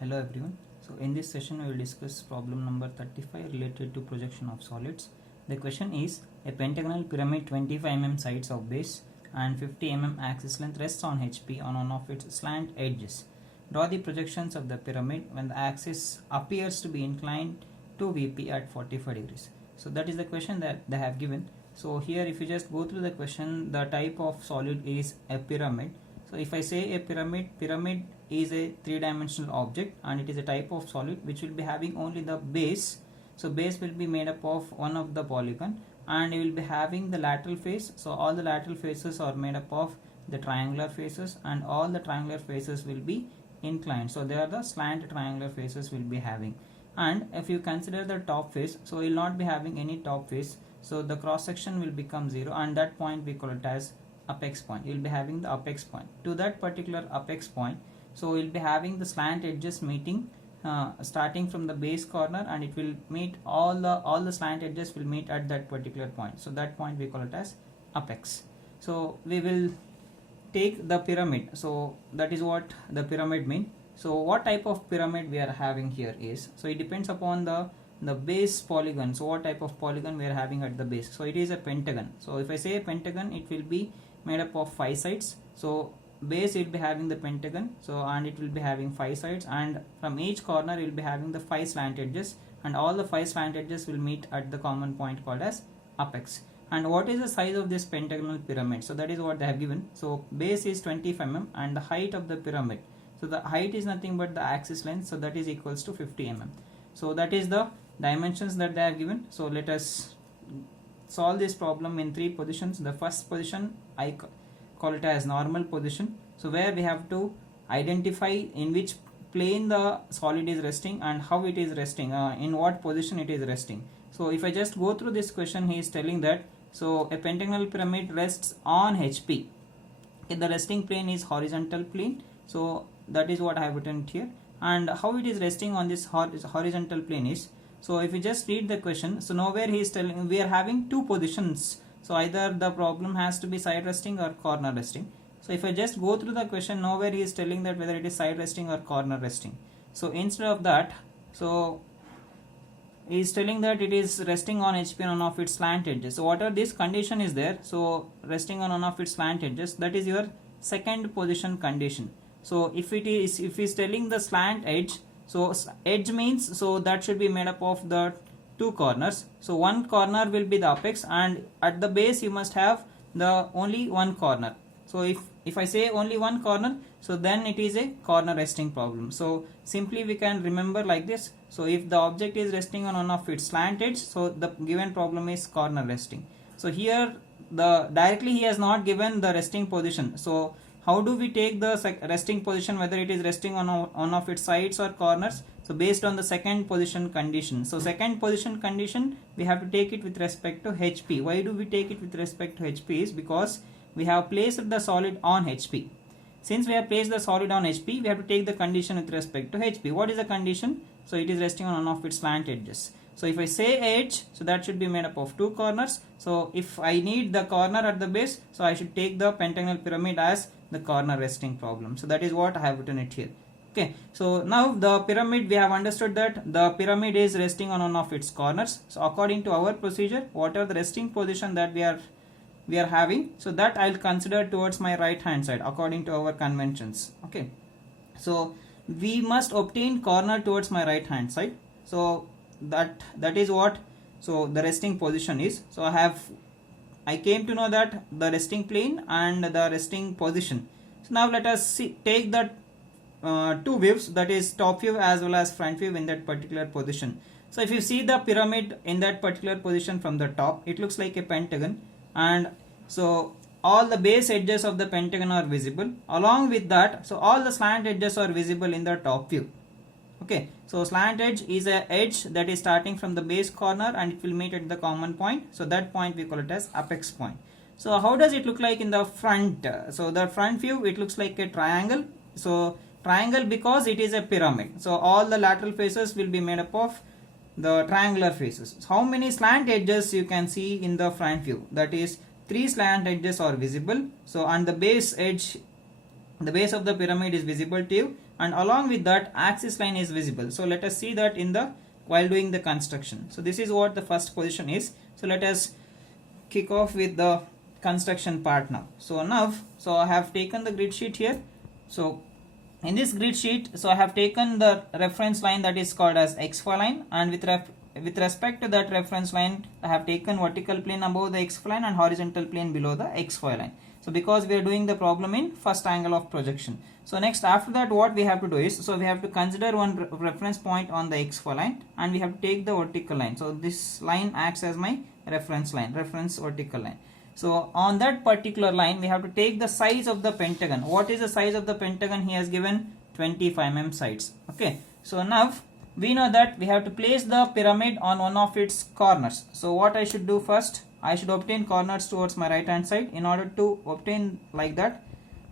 Hello everyone. So in this session we will discuss problem number 35 related to projection of solids. The question is a pentagonal pyramid 25 mm sides of base and 50 mm axis length rests on HP on one of its slant edges. Draw the projections of the pyramid when the axis appears to be inclined to VP at 45 degrees. So that is the question that they have given. So here if you just go through the question, the type of solid is a pyramid. So if I say a pyramid is a three-dimensional object and it is a type of solid which will be having only the base. So base will be made up of one of the polygon and you will be having the lateral face. So all the lateral faces are made up of the triangular faces and all the triangular faces will be inclined. So they are the slant triangular faces will be having. And if you consider the top face, so you will not be having any top face. So the cross section will become 0 and that point we call it as apex point. You will be having the apex point. To that particular apex point, so we will be having the slant edges meeting starting from the base corner, and it will meet all the slant edges will meet at that particular point. So that point we call it as apex. So we will take the pyramid. So that is what the pyramid mean. So what type of pyramid we are having here is, so it depends upon the base polygon. So what type of polygon we are having at the base. So it is a pentagon. So if I say a pentagon, it will be made up of 5 sides. So base it will be having the pentagon, so and it will be having 5 sides, and from each corner it will be having the 5 slant edges, and all the 5 slant edges will meet at the common point called as apex. And what is the size of this pentagonal pyramid? So that is what they have given. So base is 25 mm and the height of the pyramid, so the height is nothing but the axis length, so that is equals to 50 mm. So that is the dimensions that they have given. So let us solve this problem in 3 positions. The first position I call it as normal position, so where we have to identify in which plane the solid is resting and how it is resting, in what position it is resting. So if I just go through this question, he is telling that so a pentagonal pyramid rests on HP. The resting plane is horizontal plane, so that is what I have written here. And how it is resting on this horizontal plane is, so if you just read the question, so nowhere he is telling we are having 2 positions. So either the problem has to be side resting or corner resting. So if I just go through the question, nowhere he is telling that whether it is side resting or corner resting. So instead of that, so he is telling that it is resting on HP on one of its slant edges. So whatever this condition is there, so resting on one of its slant edges, that is your second position condition. So if he is telling the slant edge, so edge means so that should be made up of the 2 corners. So one corner will be the apex, and at the base you must have the only one corner. So if I say only one corner, so then it is a corner resting problem. So simply we can remember like this. So if the object is resting on one of its slant edge, so the given problem is corner resting. So here the directly he has not given the resting position. So how do we take the resting position, whether it is resting on one of its sides or corners? So based on the second position condition. So second position condition, we have to take it with respect to HP. Why do we take it with respect to HP is because we have placed the solid on HP. Since we have placed the solid on HP, we have to take the condition with respect to HP. What is the condition? So it is resting on one of its slant edges. So if I say edge, so that should be made up of 2 corners. So if I need the corner at the base, so I should take the pentagonal pyramid as the corner resting problem. So that is what I have written it here. Okay, so now the pyramid, we have understood that the pyramid is resting on one of its corners. So according to our procedure, whatever the resting position that we are having, so that I will consider towards my right hand side according to our conventions. Okay, so we must obtain corner towards my right hand side. So that is what so the resting position is. So I came to know that the resting plane and the resting position. So now let us take that 2 views, that is top view as well as front view in that particular position. So if you see the pyramid in that particular position from the top, it looks like a pentagon, and so all the base edges of the pentagon are visible. Along with that, so all the slant edges are visible in the top view. Okay, so slant edge is a edge that is starting from the base corner and it will meet at the common point. So that point we call it as apex point. So how does it look like in the front? So the front view, it looks like a triangle. So triangle because it is a pyramid. So all the lateral faces will be made up of the triangular faces. So how many slant edges you can see in the front view? That is 3 slant edges are visible. So and the base edge the base of the pyramid is visible to you, and along with that axis line is visible. So let us see that in the while doing the construction. So this is what the first position is. So let us kick off with the construction part now. So I have taken the grid sheet here. So in this grid sheet, so I have taken the reference line that is called as xy line, and with respect to that reference line, I have taken vertical plane above the xy line and horizontal plane below the xy line. So because we are doing the problem in first angle of projection. So next, after that, what we have to do is, so we have to consider one reference point on the xy line, and we have to take the vertical line. So this line acts as my reference line, reference vertical line. So on that particular line, we have to take the size of the pentagon. What is the size of the pentagon? He has given 25 mm sides. Okay. So now we know that we have to place the pyramid on one of its corners. So what I should do first? I should obtain corners towards my right hand side. In order to obtain like that,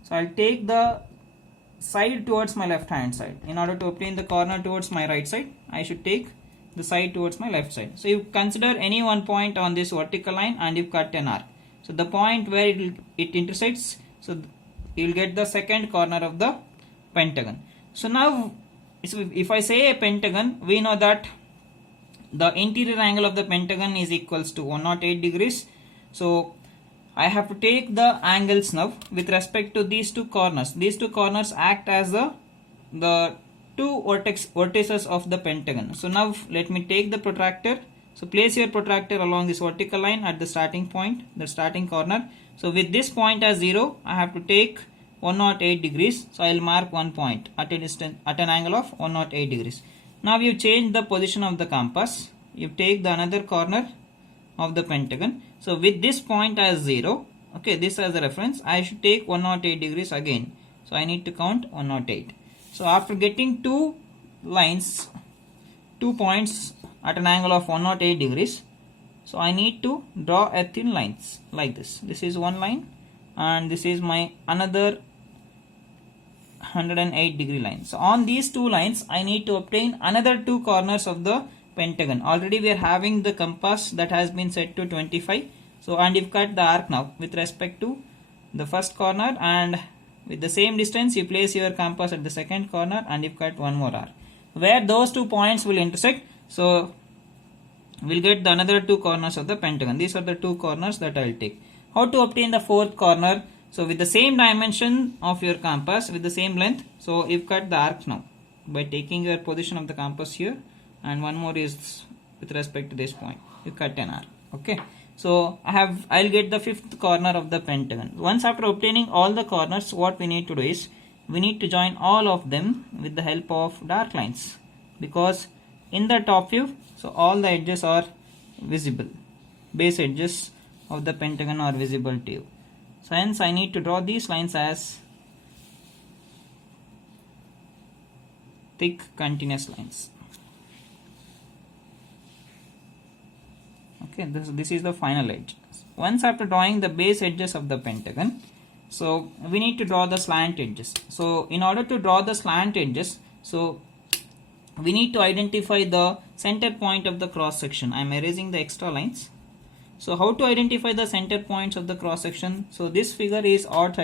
so I'll take the side towards my left hand side. In order to obtain the corner towards my right side, I should take the side towards my left side. So you consider any one point on this vertical line and you cut an arc. So the point where it intersects, so you will get the second corner of the pentagon. So now if I say a pentagon, we know that the interior angle of the pentagon is equals to 108 degrees. So I have to take the angles now with respect to these two corners. These two corners act as the two vertices of the pentagon. So now let me take the protractor. So place your protractor along this vertical line at the starting point, the starting corner. So with this point as 0, I have to take 108 degrees. So I will mark one point at a distance at an angle of 108 degrees. Now you change the position of the compass. You take the another corner of the pentagon. So with this point as 0, okay, this as a reference, I should take 108 degrees again. So I need to count 108. So after getting two lines, 2 points at an angle of 108 degrees, so I need to draw a thin lines like this. This is one line and this is my another 108 degree line. So on these two lines, I need to obtain another two corners of the pentagon. Already we are having the compass that has been set to 25. So and you've cut the arc now with respect to the first corner, and with the same distance you place your compass at the second corner and you've cut one more arc. Where those 2 points will intersect, so we'll get the another two corners of the pentagon. These are the two corners that I will take. How to obtain the fourth corner? So with the same dimension of your compass, with the same length, so you've cut the arc now by taking your position of the compass here, and one more is with respect to this point. You cut an arc. Okay. So I'll get the fifth corner of the pentagon. Once after obtaining all the corners, what we need to do is we need to join all of them with the help of dark lines, because in the top view, so all the edges are visible. Base edges of the pentagon are visible to you. So hence I need to draw these lines as thick continuous lines. Okay, this is the final edge. Once after drawing the base edges of the pentagon, so we need to draw the slant edges. So in order to draw the slant edges, so we need to identify the center point of the cross section. I am erasing the extra lines. So how to identify the center points of the cross section? So this figure is odd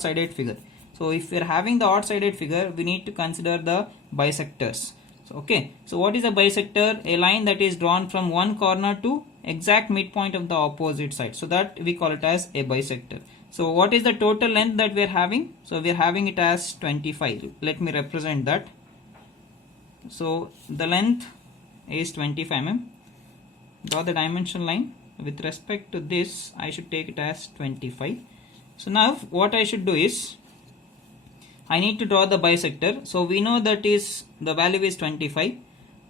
sided figure. So if we are having the odd sided figure, we need to consider the bisectors. So okay, so what is a bisector? A line that is drawn from one corner to exact midpoint of the opposite side. So that we call it as a bisector. So what is the total length that we are having? So we are having it as 25. Let me represent that. So the length is 25 mm. Draw the dimension line. With respect to this, I should take it as 25. So now what I should do is I need to draw the bisector. So we know that is the value is 25.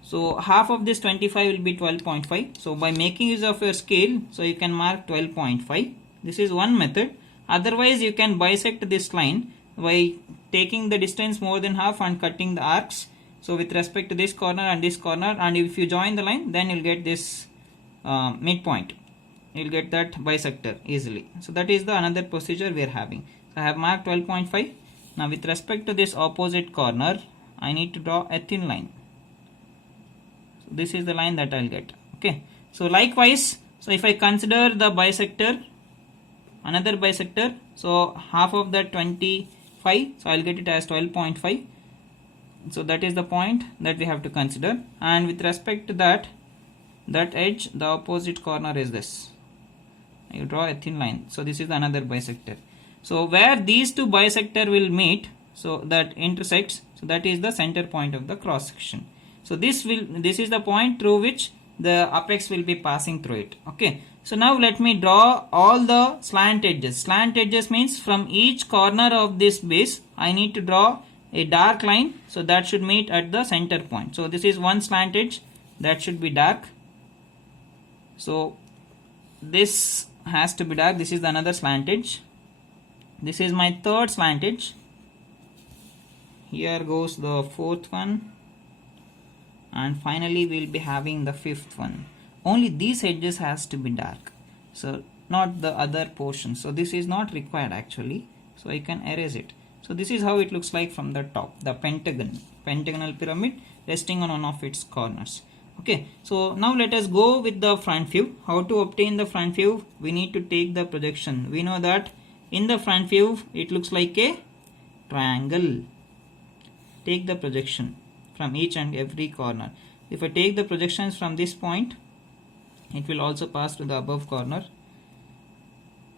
So half of this 25 will be 12.5. So by making use of your scale, so you can mark 12.5. This is one method. Otherwise you can bisect this line by taking the distance more than half and cutting the arcs. So with respect to this corner, and if you join the line, then you'll get this midpoint. You'll get that bisector easily. So that is the another procedure we are having. So I have marked 12.5. Now with respect to this opposite corner, I need to draw a thin line. So this is the line that I'll get. Okay. So likewise, so if I consider the bisector, another bisector, so half of that 25 5, so I'll get it as 12.5. So that is the point that we have to consider, and with respect to that edge, the opposite corner is this. You draw a thin line, so this is another bisector. So where these two bisector will meet, so that intersects, so that is the center point of the cross section. So this is the point through which the apex will be passing through it. Okay, so now let me draw all the slant edges. Slant edges means from each corner of this base I need to draw a dark line, so that should meet at the center point. So this is one slant edge that should be dark, so this has to be dark. This is another slant edge. This is my third slant edge. Here goes the fourth one, and finally we'll be having the fifth one. Only these edges has to be dark, so not the other portion. So this is not required actually, so I can erase it. So this is how it looks like from the top, the pentagonal pyramid resting on one of its corners. Okay, so now let us go with the front view. How to obtain the front view? We need to take the projection. We know that in the front view it looks like a triangle. Take the projection from each and every corner. If I take the projections from this point, it will also pass to the above corner.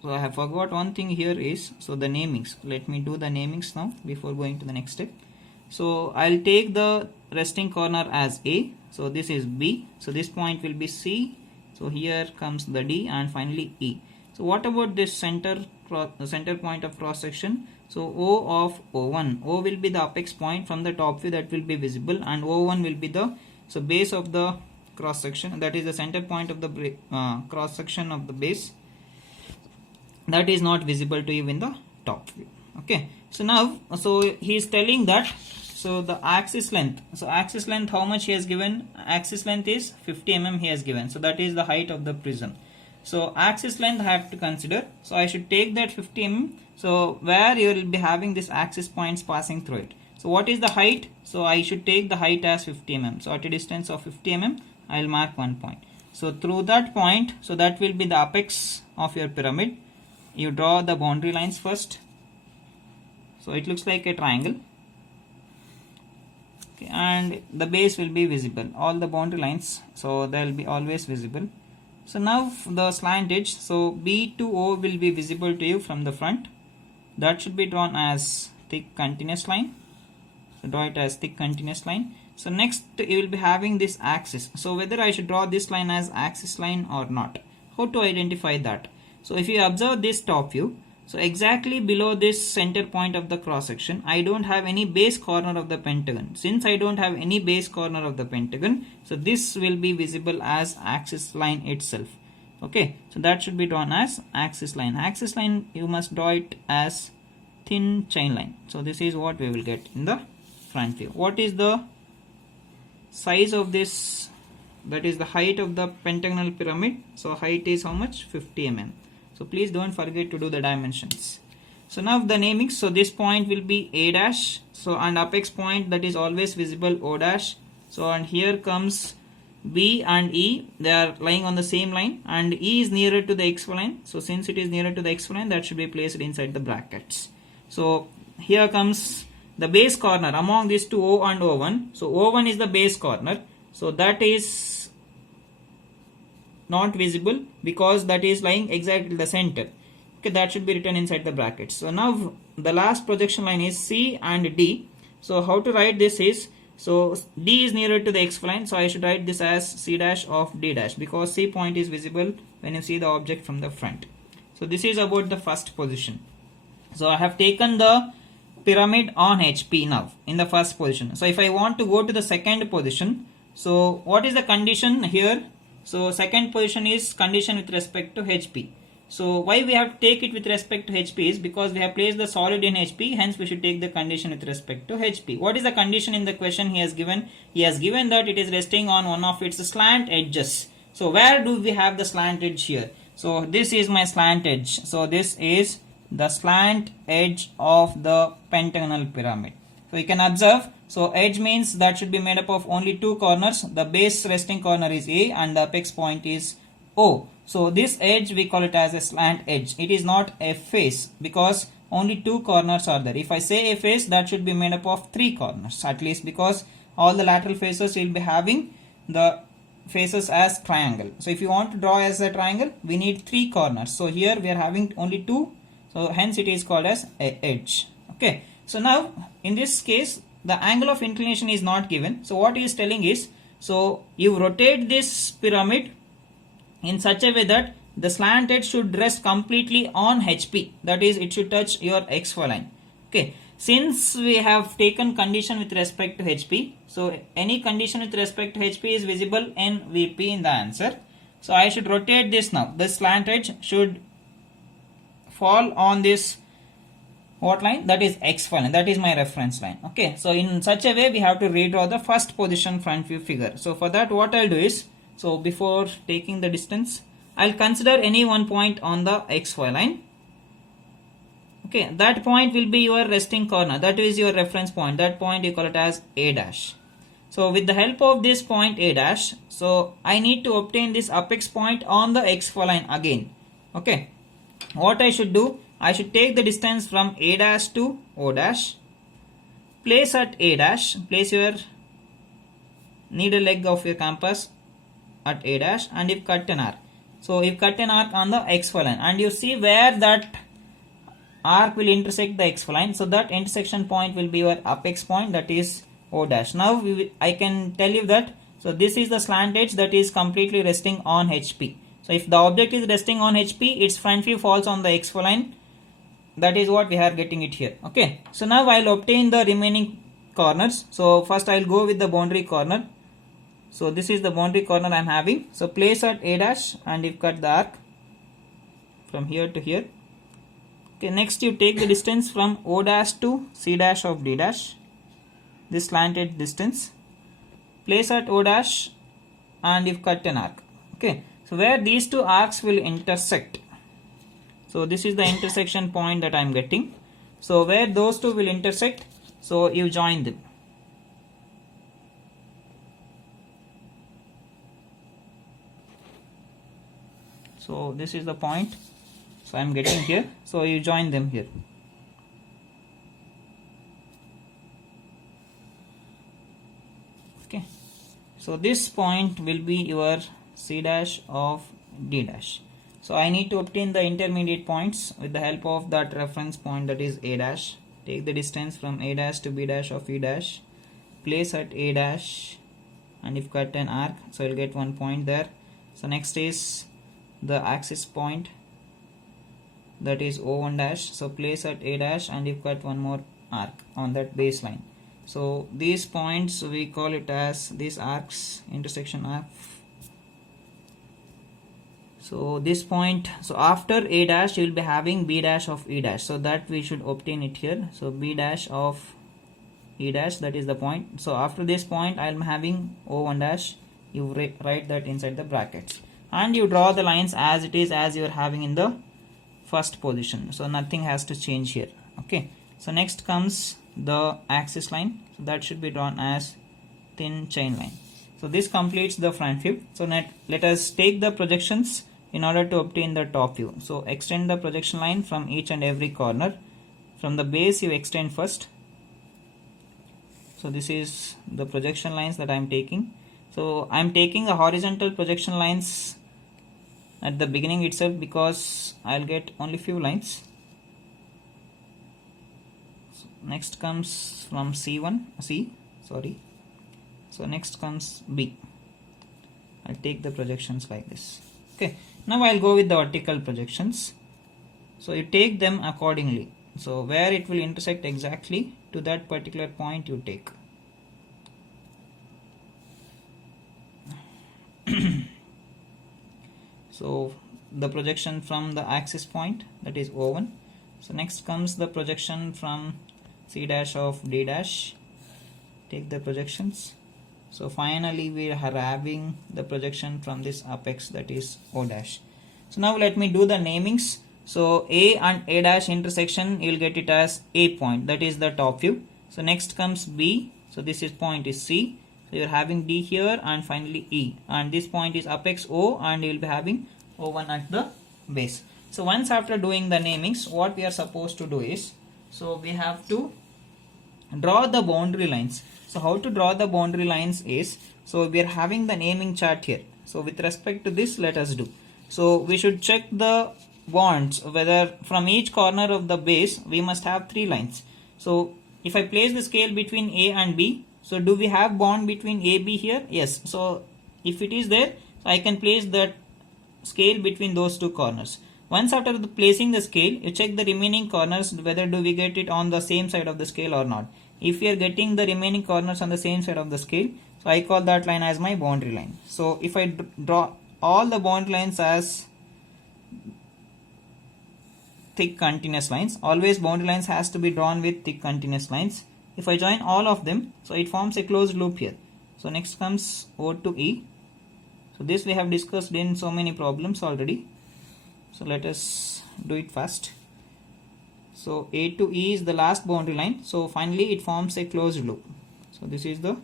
So I have forgot one thing here is, so the namings. Let me do the namings now before going to the next step. So I'll take the resting corner as A, so this is B, so this point will be C, so here comes the D, and finally E. So what about this center point of cross section? So O of O1, O will be the apex point from the top view that will be visible, and O1 will be the base of the cross section, that is the center point of the cross section of the base that is not visible to you in the top view. Okay, so now he is telling that, so the axis length, how much he has given? Axis length is 50 mm he has given, so that is the height of the prism. So axis length I have to consider, so I should take that 50 mm, so where you will be having this axis points passing through it. So what is the height? So I should take the height as 50 mm, so at a distance of 50 mm I will mark one point. So through that point, so that will be the apex of your pyramid. You draw the boundary lines first, so it looks like a triangle. Okay, and the base will be visible, all the boundary lines, so they will be always visible. So now the slant edge, so B to O will be visible to you from the front. That should be drawn as thick continuous line, so draw it as thick continuous line. So next you will be having this axis, so whether I should draw this line as axis line or not. How to identify that? So if you observe this top view, so exactly below this center point of the cross section, I don't have any base corner of the pentagon. Since I don't have any base corner of the pentagon, so this will be visible as axis line itself. Okay, so that should be drawn as axis line. Axis line you must draw it as thin chain line. So this is what we will get in the front view. What is the size of this? That is the height of the pentagonal pyramid. So height is how much? 50 mm. So please don't forget to do the dimensions. So now the naming, so this point will be A dash, so and apex point that is always visible O dash. So and here comes B and E, they are lying on the same line, and E is nearer to the X line. So since it is nearer to the X line, that should be placed inside the brackets. So here comes the base corner among these two, O and O1. So O1 is the base corner, so that is not visible because that is lying exactly the center. Okay, that should be written inside the brackets. So now the last projection line is C and D. So how to write this is, so D is nearer to the X line, so I should write this as C dash of D dash, because C point is visible when you see the object from the front. So this is about the first position. So I have taken the pyramid on HP now in the first position. So if I want to go to the second position, so what is the condition here? So second position is condition with respect to HP. So why we have to take it with respect to HP is because we have placed the solid in HP, hence we should take the condition with respect to HP. What is the condition in the question he has given? He has given that it is resting on one of its slant edges. So where do we have the slant edge here? So this is my slant edge. So this is the slant edge of the pentagonal pyramid. So you can observe, so edge means that should be made up of only two corners. The base resting corner is A and the apex point is O. So this edge we call it as a slant edge. It is not a face because only 2 corners are there. If I say a face, that should be made up of 3 corners at least, because all the lateral faces will be having the faces as triangle. So if you want to draw as a triangle, we need 3 corners. So here we are having only 2, so hence it is called as a edge. Okay, so now in this case the angle of inclination is not given. So what he is telling is, so you rotate this pyramid in such a way that the slant edge should rest completely on HP, that is, it should touch your XY line. Okay, since we have taken condition with respect to HP, so any condition with respect to HP is visible in VP in the answer. So I should rotate this now. This slant edge should fall on this what line? That is XY line, that is my reference line. Okay, so in such a way we have to redraw the first position front view figure. So for that what I'll do is, so before taking the distance, I'll consider any one point on the XY line. Okay, that point will be your resting corner, that is your reference point. That point you call it as A dash. So with the help of this point A dash, so I need to obtain this apex point on the XY line again. Okay, what I should do, I should take the distance from A dash to O dash, place at A dash, place your needle leg of your compass at A dash, and you cut an arc. So you cut an arc on the XY line, and you see where that arc will intersect the XY line. So that intersection point will be your apex point, that is O dash. Now I can tell you that, so this is the slant edge that is completely resting on HP. So if the object is resting on HP, its front view falls on the XY line. That is what we are getting it here. Okay, so now I'll obtain the remaining corners. So first I'll go with the boundary corner. So this is the boundary corner I'm having. So place at A dash, and you cut the arc from here to here. Okay, next you take the distance from O dash to C dash of D dash, this slanted distance. Place at O dash, and you cut an arc. Okay, so where these two arcs will intersect, so this is the intersection point that I am getting. So where those two will intersect, so you join them. So this is the point, so I am getting here, so you join them here. Okay, so this point will be your C dash of D dash. So I need to obtain the intermediate points with the help of that reference point, that is A dash. Take the distance from A dash to B dash of E dash, place at A dash, and if cut an arc, so you'll get one point there. So next is the axis point, that is O1 dash. So place at A dash, and if cut one more arc on that baseline. So these points we call it as these arcs, intersection arc. So this point, so after A dash you will be having B dash of E dash, so that we should obtain it here. So B dash of E dash, that is the point. So after this point I am having O1 dash, you write that inside the brackets, and you draw the lines as it is, as you are having in the first position. So nothing has to change here. Okay, so next comes the axis line, so that should be drawn as thin chain line. So this completes the front view. So let us take the projections in order to obtain the top view. So extend the projection line from each and every corner. From the base you extend first. So this is the projection lines that I am taking. So I am taking the horizontal projection lines at the beginning itself, because I'll get only few lines. So next comes from C. So next comes B. I'll take the projections like this. Okay, now I'll go with the vertical projections. So you take them accordingly. So where it will intersect exactly to that particular point you take. So the projection from the axis point, that is O1. So next comes the projection from C dash of D dash. Take the projections. So finally we are having the projection from this apex, that is O dash. So now let me do the namings. So A and A dash intersection, you will get it as A point, that is the top view. So next comes B. So this is point is C. So you are having D here, and finally E. And this point is apex O, and you will be having O1 at the base. So once after doing the namings, what we are supposed to do is, so we have to draw the boundary lines. So how to draw the boundary lines is, so we are having the naming chart here. So with respect to this, let us do. So we should check the bonds, whether from each corner of the base we must have 3 lines. So if I place the scale between A and B, so do we have bond between A, B here? Yes. So if it is there, so I can place that scale between those 2 corners. Once after placing the scale, you check the remaining corners, whether do we get it on the same side of the scale or not. If we are getting the remaining corners on the same side of the scale, so I call that line as my boundary line. So if I draw all the boundary lines as thick continuous lines, always boundary lines has to be drawn with thick continuous lines. If I join all of them, so it forms a closed loop here. So next comes O to E. So this we have discussed in so many problems already. So let us do it fast. So A to E is the last boundary line. So finally it forms a closed loop. So this is the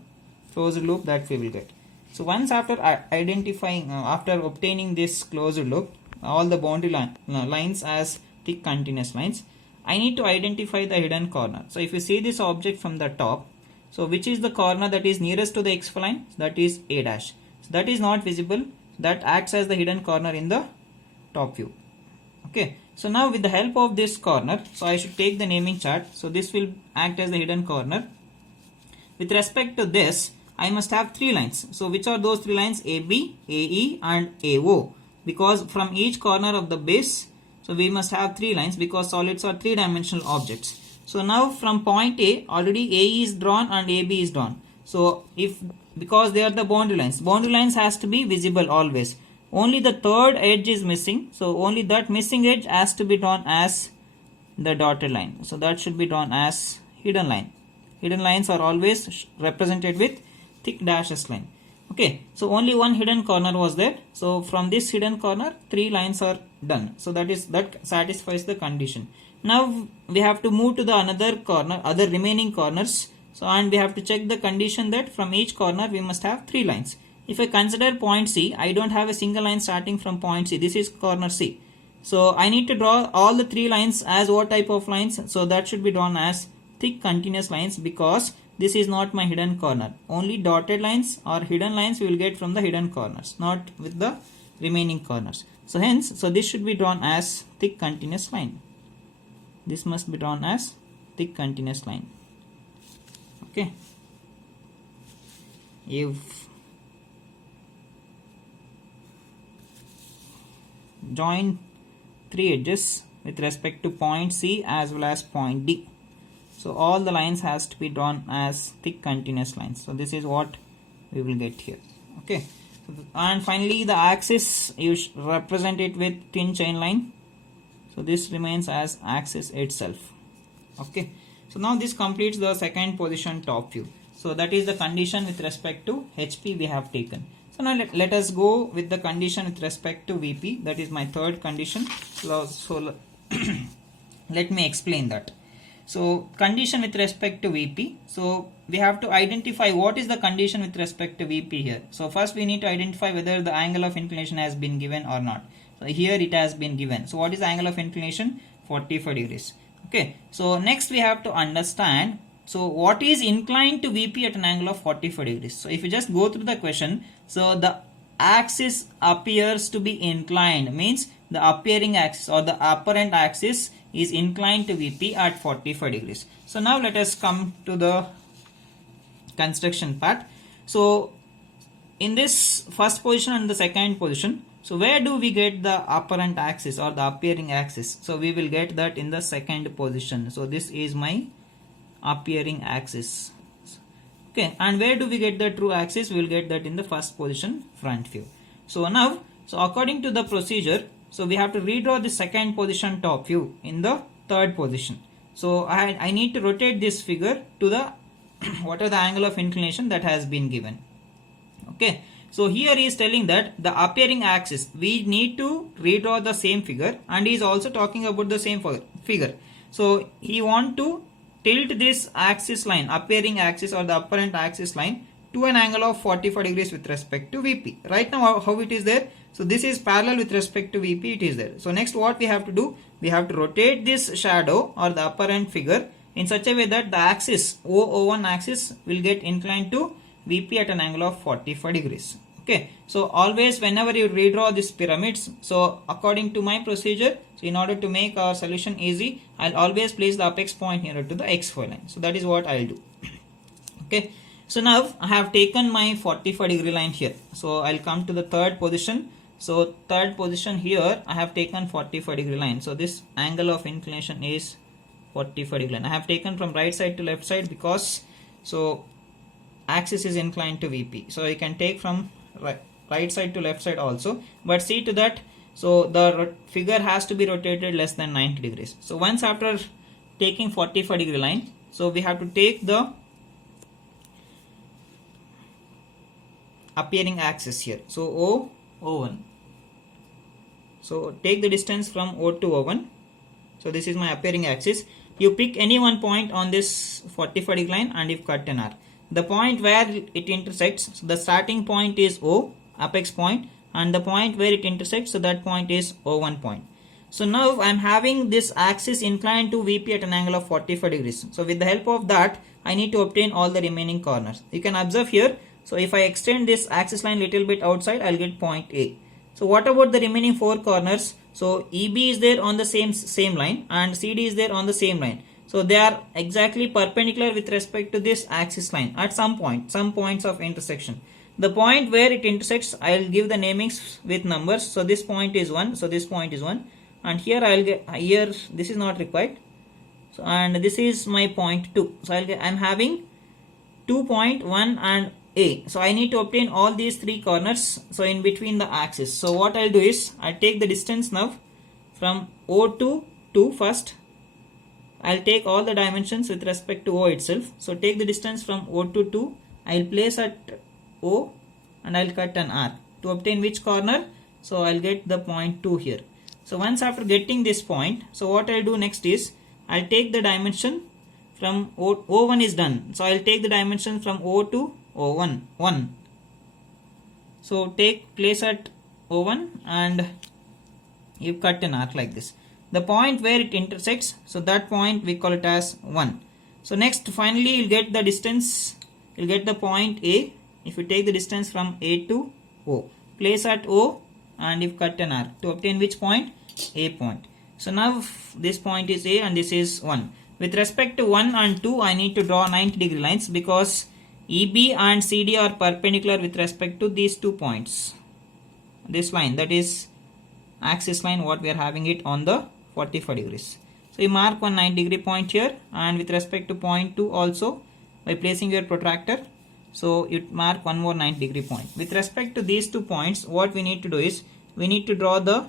closed loop that we will get. So once after identifying, after obtaining this closed loop, all the boundary lines as thick continuous lines, I need to identify the hidden corner. So if you see this object from the top, so which is the corner that is nearest to the XY line? That is A dash. So that is not visible. That acts as the hidden corner in the top view. Okay, so now with the help of this corner, so I should take the naming chart. So this will act as the hidden corner. With respect to this, I must have 3 lines. So which are those 3 lines? AB, AE and AO. Because from each corner of the base, so we must have 3 lines because solids are 3-dimensional objects. So now from point A, already AE is drawn and AB is drawn. So because they are the boundary lines has to be visible always. Only the third edge is missing. So only that missing edge has to be drawn as the dotted line. So that should be drawn as hidden line. Hidden lines are always represented with thick dashes line. Okay, so only one hidden corner was there. So from this hidden corner, 3 lines are done. So that satisfies the condition. Now we have to move to the another corner, other remaining corners. So and we have to check the condition that from each corner we must have 3 lines. If I consider point C, I don't have a single line starting from point C. This is corner C. So I need to draw all the 3 lines as what type of lines? So that should be drawn as thick continuous lines because this is not my hidden corner. Only dotted lines or hidden lines we will get from the hidden corners, not with the remaining corners. So hence, so this should be drawn as thick continuous line. This must be drawn as thick continuous line. Okay. If join 3 edges with respect to point C as well as point D. So all the lines has to be drawn as thick continuous lines. So this is what we will get here. Okay. And finally the axis, you represent it with thin chain line. So this remains as axis itself. Okay. So now this completes the second position top view. So that is the condition with respect to HP we have taken. So now let us go with the condition with respect to VP. That is my third condition. So let me explain that. So condition with respect to VP. So we have to identify what is the condition with respect to VP here. So first we need to identify whether the angle of inclination has been given or not. So here it has been given. So what is the angle of inclination? 45 degrees. Okay. So next we have to understand, so what is inclined to VP at an angle of 45 degrees. So if you just go through the question, so the axis appears to be inclined, means the appearing axis or the apparent axis is inclined to VP at 45 degrees. So now let us come to the construction part. So in this first position and the second position, so where do we get the apparent axis or the appearing axis? So we will get that in the second position. So this is my appearing axis. Okay, and where do we get the true axis? We will get that in the first position front view. So now, so according to the procedure, so we have to redraw the second position top view in the third position. So I need to rotate this figure to the what are the angle of inclination that has been given. Okay, so here he is telling that the appearing axis, we need to redraw the same figure, and he is also talking about the same figure. So he want to tilt this axis line, appearing axis or the apparent axis line, to an angle of 45 degrees with respect to VP. Right now how it is there? So this is parallel with respect to VP, it is there. So next what we have to do, we have to rotate this shadow or the upper end figure in such a way that the axis O01 axis will get inclined to VP at an angle of 45 degrees. Okay, so always whenever you redraw these pyramids, so according to my procedure, so in order to make our solution easy, I'll always place the apex point nearer to the XY line. So that is what I'll do. Okay, so now I have taken my 45 degree line here. So I'll come to the third position. So third position here, I have taken 45 degree line. So this angle of inclination is 45 degree line. I have taken from right side to left side because so axis is inclined to VP. So you can take from right side to left side also, but see to that, so the figure has to be rotated less than 90 degrees. So once after taking 45 degree line, so we have to take the appearing axis here. So O1. So take the distance from O to O1. So this is my appearing axis. You pick any one point on this 45 degree line and you cut an arc. The point where it intersects, so the starting point is O, apex point, and the point where it intersects, so that point is O1 point. So now I am having this axis inclined to VP at an angle of 45 degrees. So with the help of that, I need to obtain all the remaining corners. You can observe here, so if I extend this axis line little bit outside, I'll get point A. So what about the remaining four corners? So EB is there on the same line and CD is there on the same line. So they are exactly perpendicular with respect to this axis line at some points of intersection. The point where it intersects, I will give the namings with numbers. So this point is 1. So this point is 1. And here I will get, here this is not required. So and this is my point 2. So I'm having 2.1 and A. So I need to obtain all these three corners. So in between the axis. So what I'll do is, I'll take the distance now from O to 2 first. I'll take all the dimensions with respect to O itself. So take the distance from O to 2. I'll place at O and I'll cut an arc. To obtain which corner? So I'll get the point 2 here. So once after getting this point, so what I'll do next is, I'll take the dimension from O1 is done. So I'll take the dimension from O to O1. 1. So take place at O1 and you cut an arc like this. The point where it intersects, so that point we call it as 1. So next finally you'll get the distance, you'll get the point A. If you take the distance from A to O, place at O and you cut an arc to obtain which point? A point. So now this point is A and this is 1. With respect to 1 and 2, I need to draw 90 degree lines because EB and CD are perpendicular with respect to these 2 points. This line, that is axis line, what we are having it on the 45 degrees. So you mark one 90 degree point here, and with respect to point 2 also, by placing your protractor, so you mark one more 90 degree point. With respect to these 2 points, what we need to do is, we need to draw the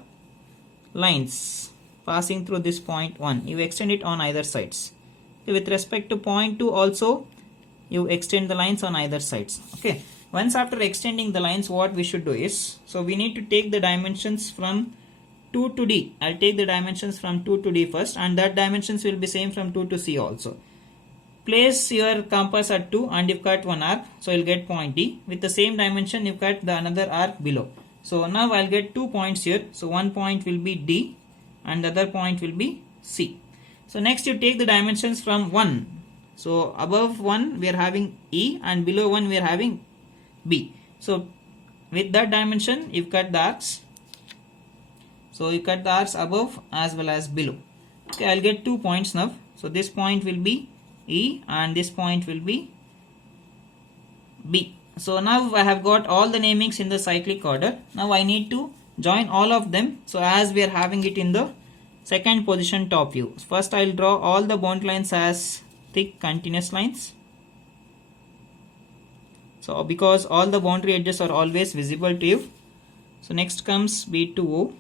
lines passing through this point 1. You extend it on either sides. So with respect to point 2 also, you extend the lines on either sides. Okay. Once after extending the lines, what we should do is, so we need to take the dimensions from 2 to D. I'll take the dimensions from 2 to D first, and that dimensions will be same from 2 to C also. Place your compass at 2 and you cut one arc, so you'll get point D. With the same dimension, you cut the another arc below. So now I'll get 2 points here. So one point will be D and the other point will be C. So next you take the dimensions from 1. So above 1 we are having E and below 1 we are having B. So with that dimension you cut the arcs. So you cut the arcs above as well as below. Okay, I'll get 2 points now. So this point will be E and this point will be B. So now I have got all the namings in the cyclic order. Now I need to join all of them. So as we are having it in the second position top view. First I'll draw all the boundary lines as thick continuous lines. So because all the boundary edges are always visible to you. So next comes B to O.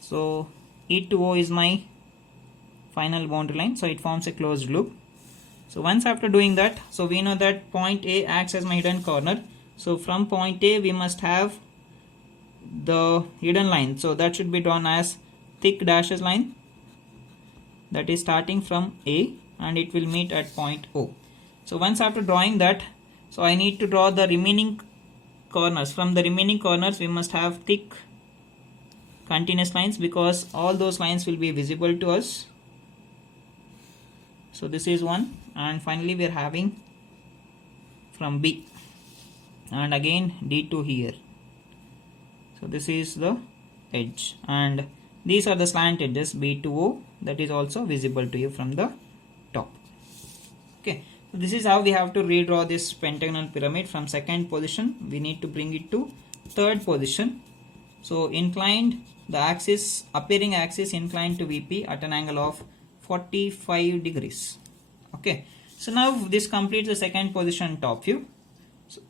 So E to O is my final boundary line. So it forms a closed loop. So once after doing that, so we know that point A acts as my hidden corner. So from point A we must have the hidden line. So that should be drawn as thick dashes line. That is starting from A and it will meet at point O. So once after drawing that, so I need to draw the remaining corners. From the remaining corners we must have thick continuous lines because all those lines will be visible to us. So this is one, and finally we are having from B and again D2 here. So this is the edge, and these are the slant edges B2O, that is also visible to you from the top. Okay, so this is how we have to redraw this pentagonal pyramid. From second position we need to bring it to third position. So inclined, the axis, appearing axis inclined to VP at an angle of 45 degrees. Okay, so now this completes the second position top view.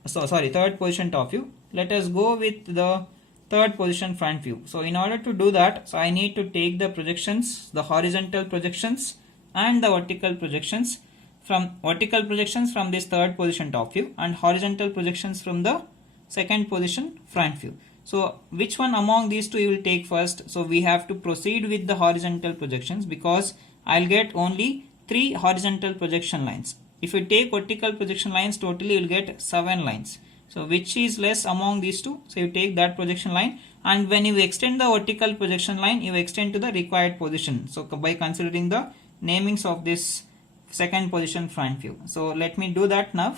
Third position top view. Let us go with the third position front view. So in order to do that, so I need to take the projections, the horizontal projections and the vertical projections from this third position top view and horizontal projections from the second position front view. So which one among these two you will take first? So we have to proceed with the horizontal projections because I'll get only 3 horizontal projection lines. If you take vertical projection lines, totally you will get 7 lines. So which is less among these two? So you take that projection line, and when you extend the vertical projection line, you extend to the required position. So by considering the namings of this second position front view. So let me do that now.